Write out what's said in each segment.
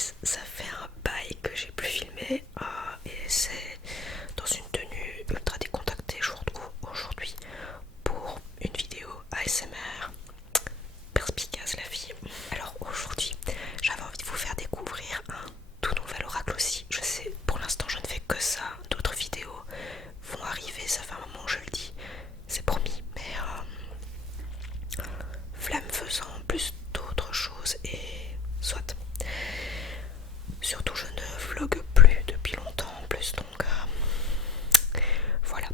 guys, ça fait un bail que j'ai plus filmé et c'est dans une tenue ultra décontractée aujourd'hui pour une vidéo ASMR perspicace la fille. Alors aujourd'hui j'avais envie de vous faire découvrir un tout nouvel oracle aussi. Je sais, pour l'instant je ne fais que ça, d'autres vidéos vont arriver, ça fait un moment que je le dis, c'est promis, mais flamme faisant plus d'autres choses et soit. Surtout je ne vlog plus depuis longtemps en plus, donc voilà.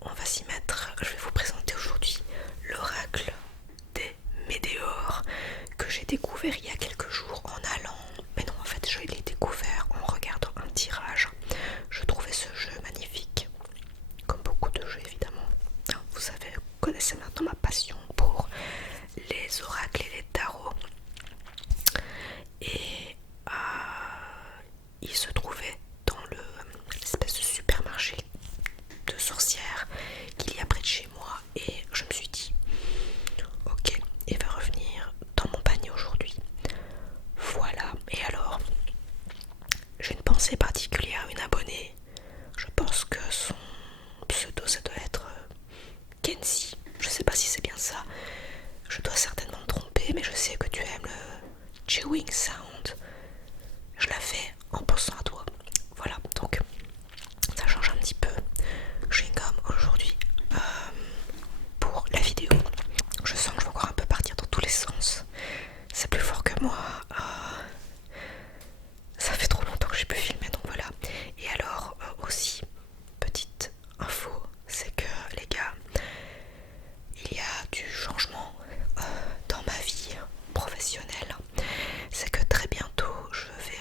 On va s'y mettre. Je vais vous présenter aujourd'hui l'oracle des météores que j'ai découvert il y a quelques jours en allant. Mais non, en fait je l'ai découvert en regardant un tirage. Je trouvais ce jeu magnifique, comme beaucoup de jeux évidemment. Vous savez, vous connaissez maintenant ma passion pour les oracles et les tarots. Et il se trouvait dans l'espèce de supermarché de sorcières qu'il y a près de chez moi et je me suis dit ok, il va revenir dans mon panier aujourd'hui. Voilà. Et alors, j'ai une pensée particulière à une abonnée. Je pense que son pseudo ça doit être Kenzie. Je sais pas si c'est bien ça. Je dois certainement me tromper, mais je sais que tu aimes le chewing sound. Je la fais en pensant à toi. Voilà, donc ça change un petit peu. Chewing gum aujourd'hui pour la vidéo. Je sens que je vais encore un peu partir dans tous les sens. C'est plus fort que moi. Ça fait trop longtemps que j'ai pu filmer, donc voilà. Et alors aussi, petite info, c'est que les gars, il y a du changement dans ma vie professionnelle. C'est que très bientôt je vais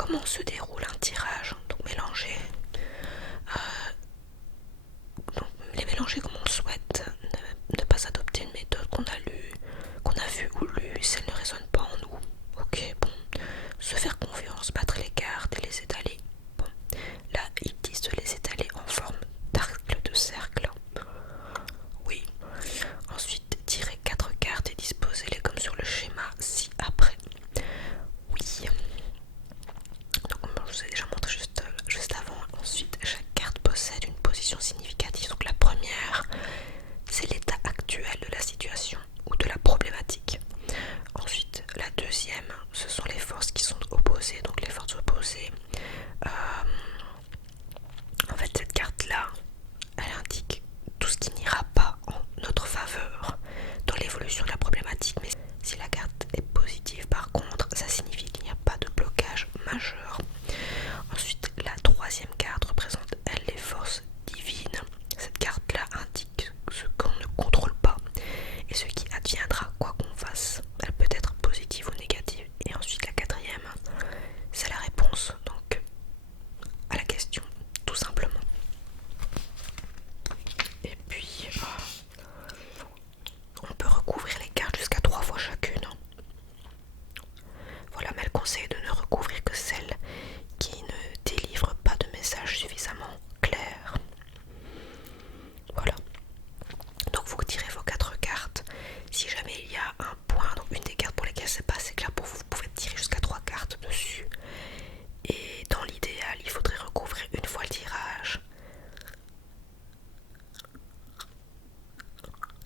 comment se déroule un tirage. Donc mélanger, donc les mélanger comme on le souhaite, ne pas adopter une méthode qu'on a vue ou lue si elle ne résonne pas en nous. Ok, bon, se faire confiance, battre les cartes et les étaler. Bon, là ils disent de les étaler en forme d'arc de cercle. Oui. Ensuite, tirer 4 cartes et disposer-les comme sur le schéma ci-après. Oui. Donc, comme je vous ai déjà montré juste avant. Ensuite, chaque carte possède une position significative. Donc, la première, c'est l'état actuel de la situation ou de la problématique. Ensuite, la deuxième, ce sont les forces qui sont opposées. Donc, les forces opposées. En fait, cette carte-là, elle indique tout ce qui n'ira pas en notre faveur dans l'évolution de la problématique. Mais si la carte est positive, par contre, ça signifie qu'il n'y a pas de blocage majeur. Ensuite, la troisième carte représente, elle, les forces divines. Cette carte-là indique ce qu'on ne contrôle pas et ce qui adviendra quoi qu'on fasse. Elle peut être positive ou négative. Et ensuite, la quatrième, c'est la réponse donc à la question, tout simplement. Et puis, on peut recouvrir les cartes jusqu'à 3 fois chacune. Voilà, mais elle conseille de ne recouvrir que celles qui ne délivrent pas de message suffisamment clair. Voilà. Donc vous tirez vos 4 cartes. Si jamais il y a un point, donc une des cartes pour lesquelles c'est pas assez clair pour vous, vous pouvez tirer jusqu'à 3 cartes dessus. Et dans l'idéal, il faudrait recouvrir une fois le tirage.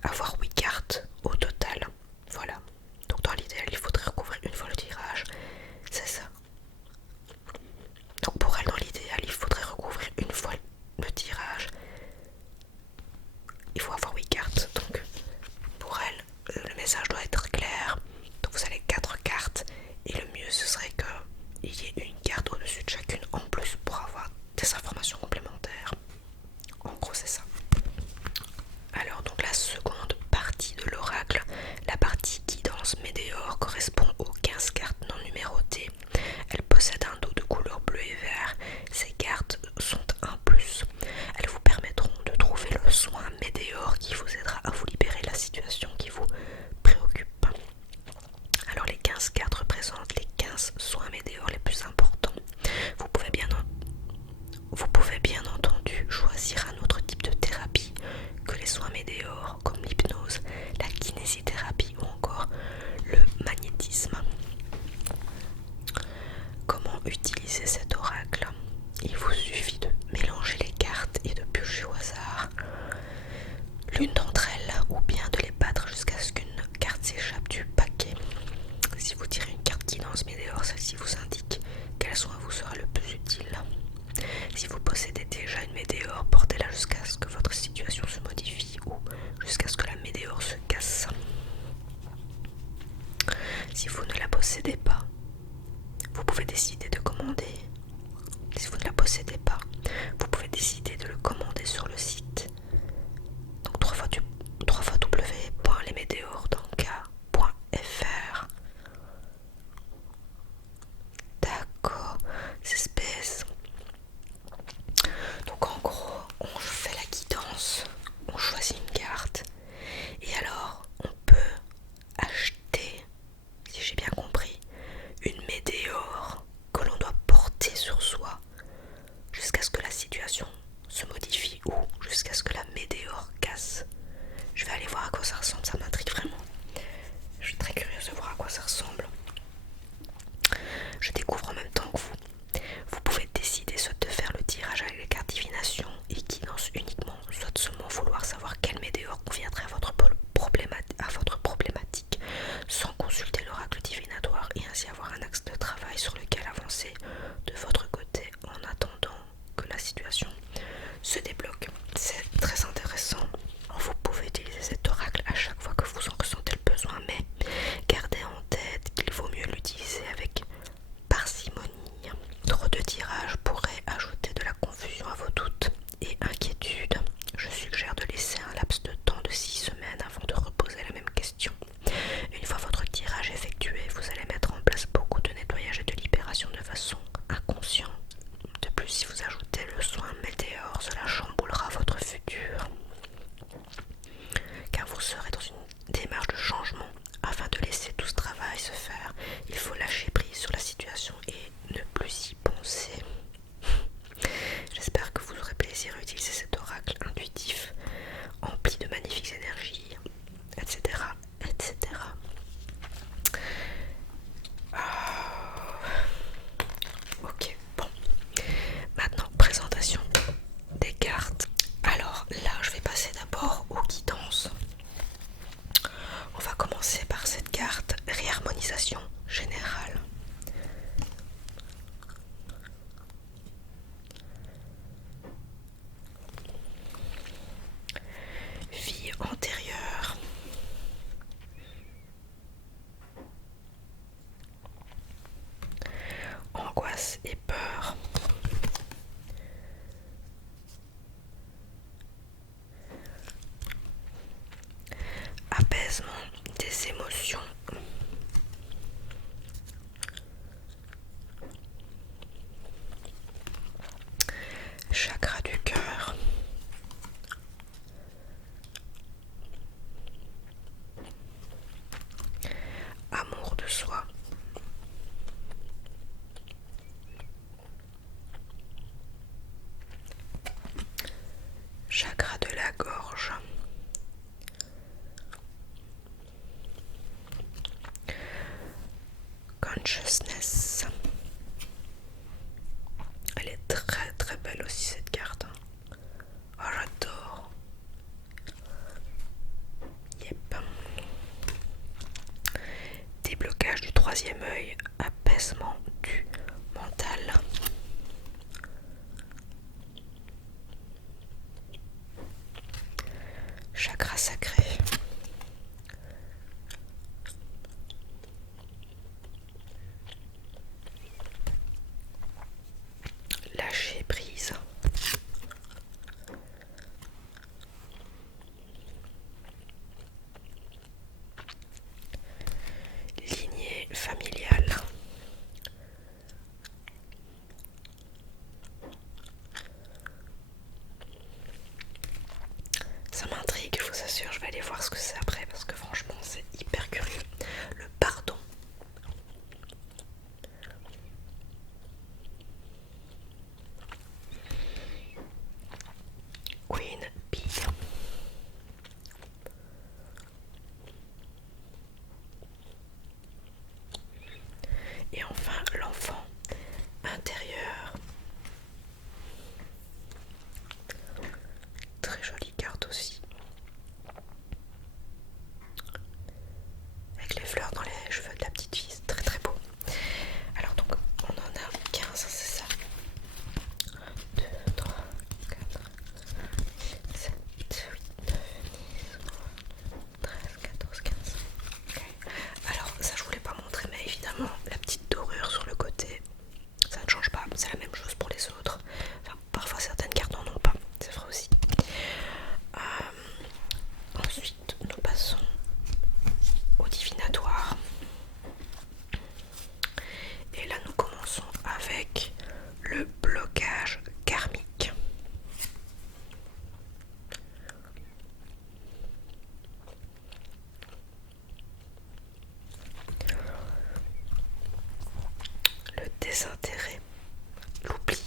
Avoir 8 cartes au total. Voilà. Donc dans l'idéal, il faudrait recouvrir une fois le tirage. C'est ça. Donc pour elle, dans l'idéal, il faudrait recouvrir une fois le tirage. Il faut avoir 8 cartes. Donc pour elle, le message doit être clair. Donc vous avez 4 cartes. Et le mieux, ce serait qu'il y ait une carte au-dessus de chacune en plus pour avoir des informations complémentaires. En gros, c'est ça. Alors donc la seconde partie de l'oracle, la partie guidance Médéor, correspond aux 15 cartes non numérotées. Elle possède un dos de couleur bleu et vert. Ces cartes sont un plus. Elles vous permettront de trouver le soin Médéor qui vous aidera à vous libérer de la situation qui vous préoccupe. Alors les 15 cartes représentent les 15 soins Médéor les plus importants. Vous pouvez bien entendu choisir un autre type de thérapie que les soins Médéor, comme l'hypnose, la kinésithérapie ou encore le magnétisme. Comment utiliser cet oracle? Il vous suffit de mélanger les cartes et de piocher au hasard l'une d'entre elles ou bien de les battre jusqu'à ce qu'une carte s'échappe du paquet. Si vous tirez une carte guidance Médéor, celle-ci vous indique quel soin vous sera le plus utile. Si vous possédez déjà une Médéor, portez-la jusqu'à ce que votre situation se modifie ou jusqu'à ce que la Médéor se casse. Si vous ne la possédez pas, vous pouvez décider de commander. Si vous ne la possédez pas, vous pouvez décider de le commander sur le site. Donc 3 fois w.lesmédéordanka.fr. D'accord, c'est space. Donc en gros, on fait la guidance, on choisit une carte et alors on peut acheter, si j'ai bien compris, une Médéor que l'on doit porter sur soi jusqu'à ce que la situation se modifie ou jusqu'à ce que la Médéor casse. Je vais aller voir à quoi ça ressemble, ça m'intrigue vraiment. Je suis très curieuse de voir à quoi ça ressemble. Je découvre en même temps que vous. Vous pouvez décider soit de faire le tirage avec les cartes divination et guidance uniquement, soit seulement vouloir savoir quel Médéor conviendrait à votre problématique sans consulter l'oracle divinatoire et ainsi avoir un axe de travail sur lequel avancer de votre côté en attendant que la situation se débloque. C'est très intéressant. Vous pouvez utiliser cet oracle à chaque fois que vous en ressentez le besoin, mais gardez en tête qu'il vaut mieux l'utiliser avec parcimonie. Trop de tirages pourrait ajouter de la confusion à vos doutes et inquiétudes. Je suggère de laisser un laps de temps de 6 semaines avant de reposer la même question. Une fois votre tirage effectué, vous allez mettre en place beaucoup de nettoyage et de libération de façon Elle est très très belle aussi cette carte. Oh, j'adore. Yep. Déblocage du troisième œil, apaisement du mental. Chakra sacré. Lâcher prise. Lignée familiale. Ça m'intrigue, je vous assure, je vais aller voir ce que c'est après parce que franchement c'est hyper curieux. Le pardon. Queen Bee. Et enfin l'enfant intérieur. Très jolie carte aussi. Avec les fleurs dans les cheveux de la petite fille, c'est très très beau. Alors donc on en a 15, c'est ça. 1, 2, 3, 4, 7, 8, 9, 10, 13, 14, 15. Okay. Alors ça je voulais pas montrer, mais évidemment la petite dorure sur le côté, ça ne change pas, c'est la même chose pour les autres. Enfin parfois certaines cartes n'en ont pas, c'est vrai aussi. Ensuite nous passons au divinatoire. Et là nous commençons avec le blocage karmique. Le désintérêt, l'oubli.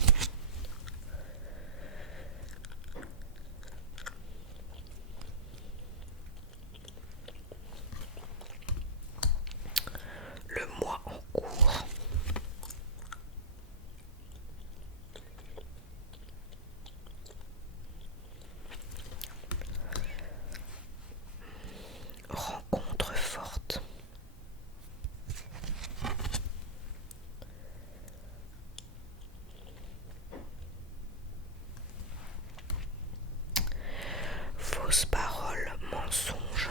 Le mois en cours. Rencontre forte. Fausses paroles, mensonges.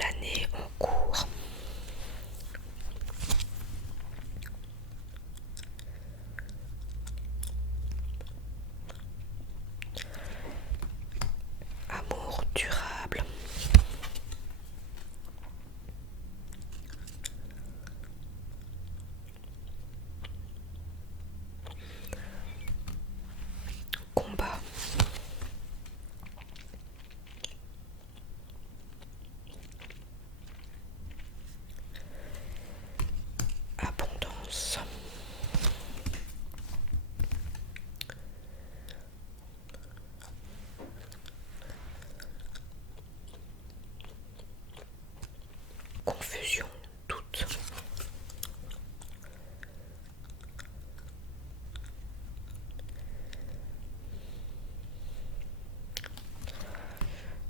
L'année en cours. Amour durable. Combat. Abondance. Confusion, doute.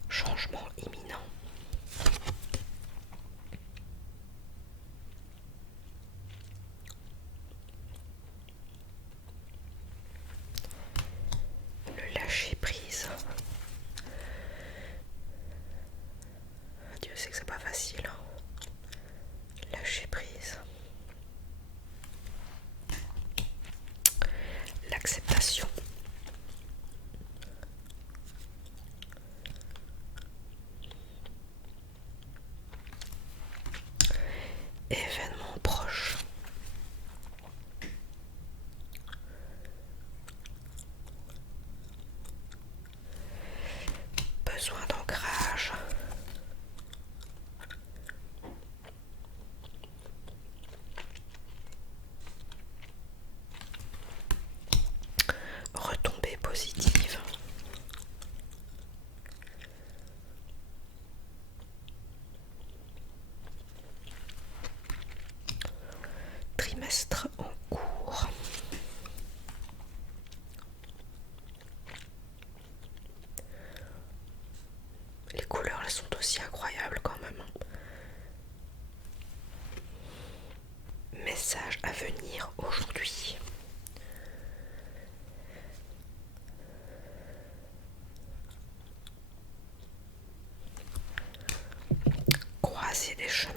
Changement imminent. Le lâcher prise. Dieu sait que c'est pas facile. Lâcher prise. L'acceptation. Événement proche. Besoin d'ancrage. aussi incroyable quand même. Message à venir aujourd'hui. Croiser des chemins.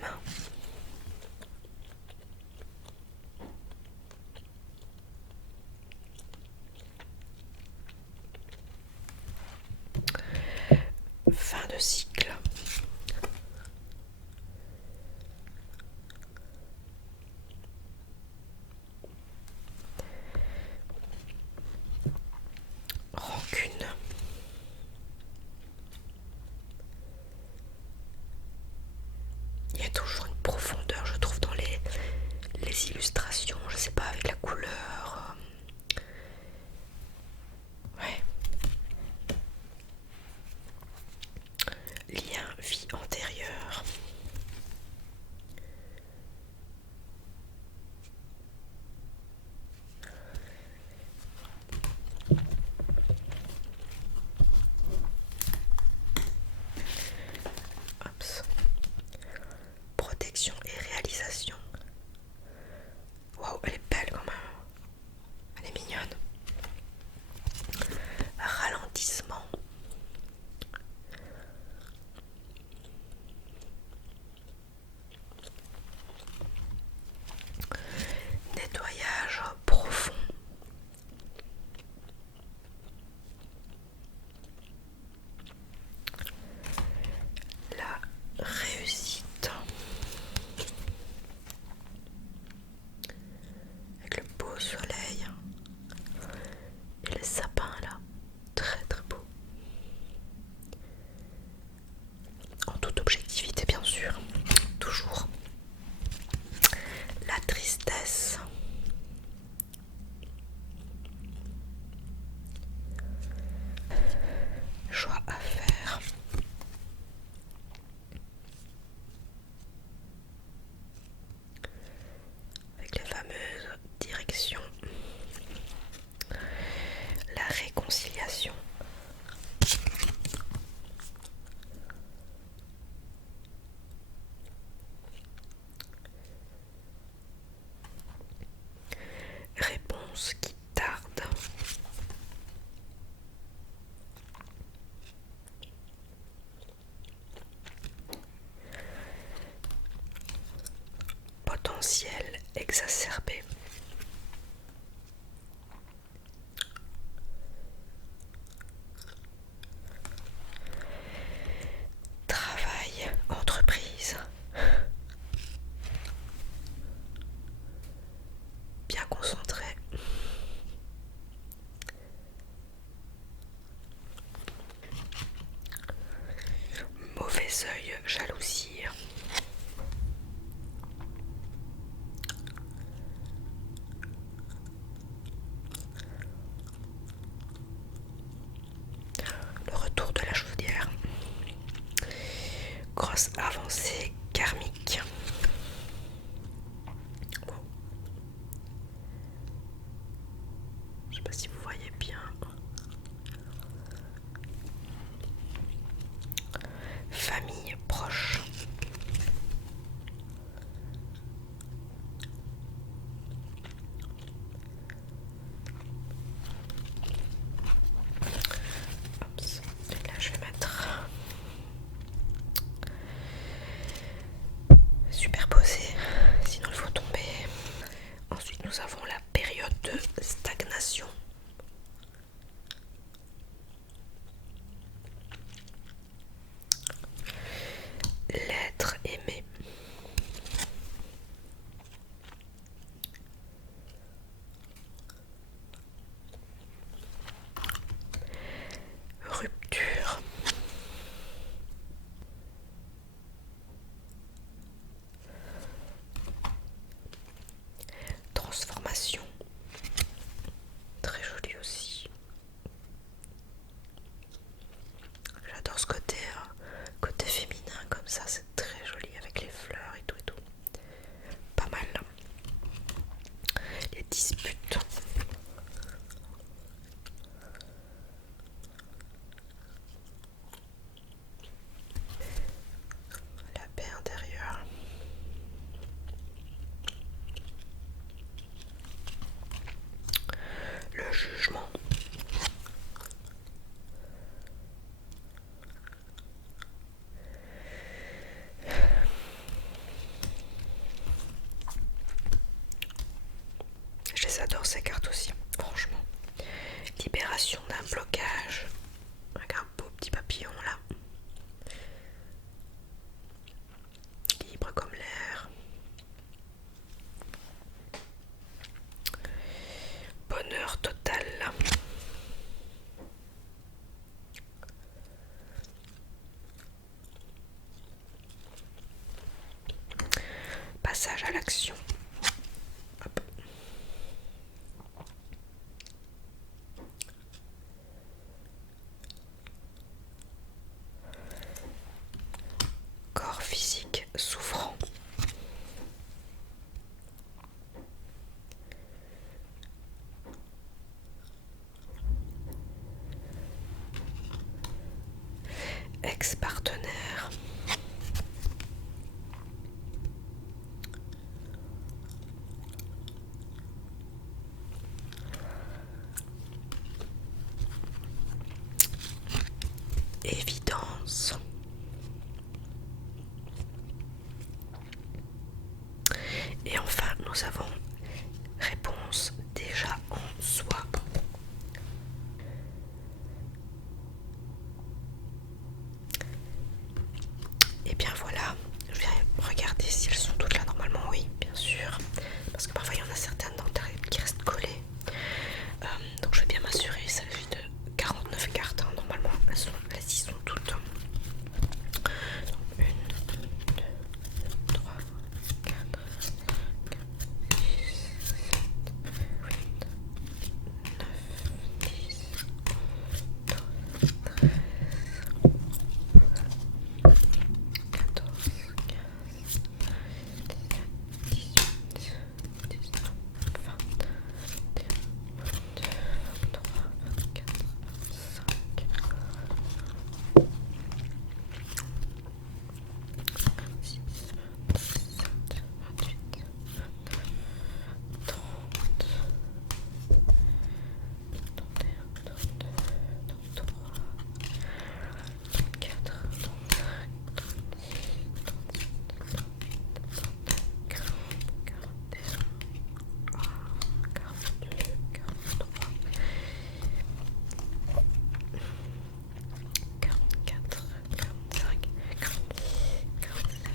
Fin de cycle. Rancune. Il y a toujours une profondeur, je trouve, dans les illustrations, je sais pas, avec la couleur. Ouais. Lien vie antérieure. Hops. Protection et réalisation. Waouh, elle est belle quand même. Elle est mignonne. Ralentissement. Nettoyage profond. La réussite. Avec le beau soleil et les sapins là, très très beau. En toute objectivité bien sûr, toujours. La tristesse. Choix à faire. Avec les fameuses directions. La réconciliation. Réponse qui tarde. Potentiel exacerbé. Travail, entreprise. Bien concentré. Mauvais œil, jalousie. Le retour de la chaudière. Grosse avancée karmique. Wow. Je sais pas si vous voyez bien. Famille proche. Hops. Et là je vais mettre ces cartes aussi, franchement. Libération d'un blocage. Avec un beau petit papillon là. Libre comme l'air. Bonheur total. Passage à l'action. Hop. Corps physique souffrant. Ex-partenaire. Évidence. Et enfin, nous avons réponse déjà en soi. Et bien voilà, je vais regarder si elles sont toutes là. Normalement oui, bien sûr, parce que parfois il y en a certaines d'entre elles qui restent collées. Donc je vais bien m'assurer. Il s'agit de 49 cartes, hein. Normalement elles y sont toutes. Donc 1, 2, 3, 4, 5, 6, 7, 8, 9, 10, 12, 13, 14, 15, 18, 19, 20, 21, 22, 23, 24, 25, 26, 27, 28, 29, 30, 31, 32, 33, 34, 35, 36, 37,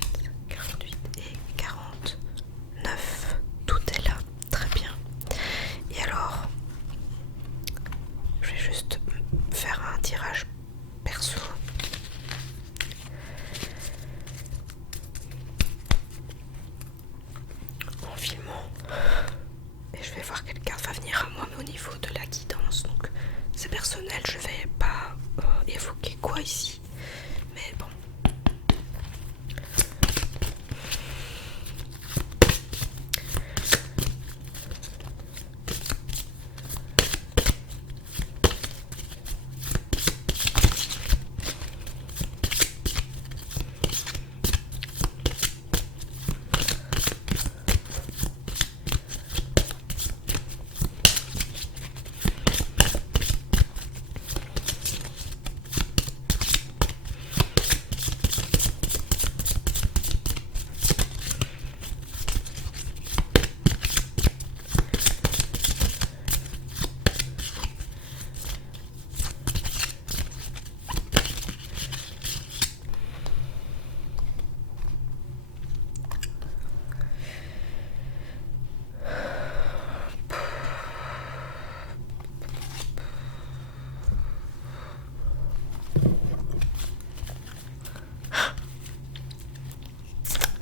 38, et 49. Tout est là, très bien. Et alors, je vais juste faire un tirage perso. En filmant. Et je vais voir quelle carte va venir à moi, mais au niveau de la guidance, donc c'est personnel, je vais pas évoquer quoi ici. Mais bon.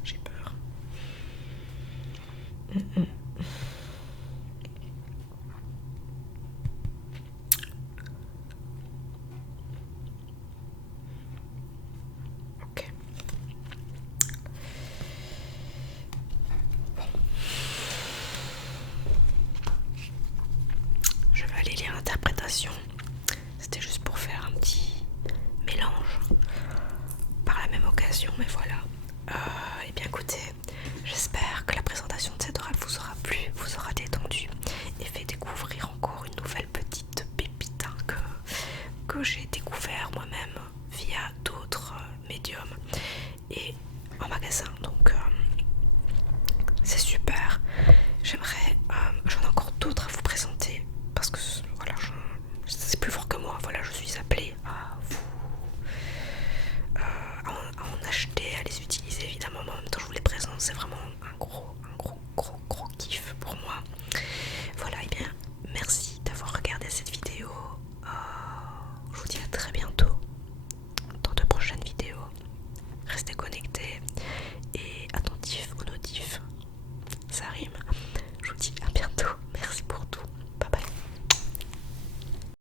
J'ai peur. Ok. Je vais aller lire l'interprétation. C'était juste pour faire un petit mélange par la même occasion, mais voilà. Et bien écoutez, j'espère que la présentation de cette oral vous aura plu, vous aura détendu et fait découvrir encore une nouvelle petite pépite, hein, que j'ai découvert moi-même via d'autres médiums et en magasin. Donc c'est super. J'aimerais, j'en ai encore d'autres à vous présenter. très bientôt.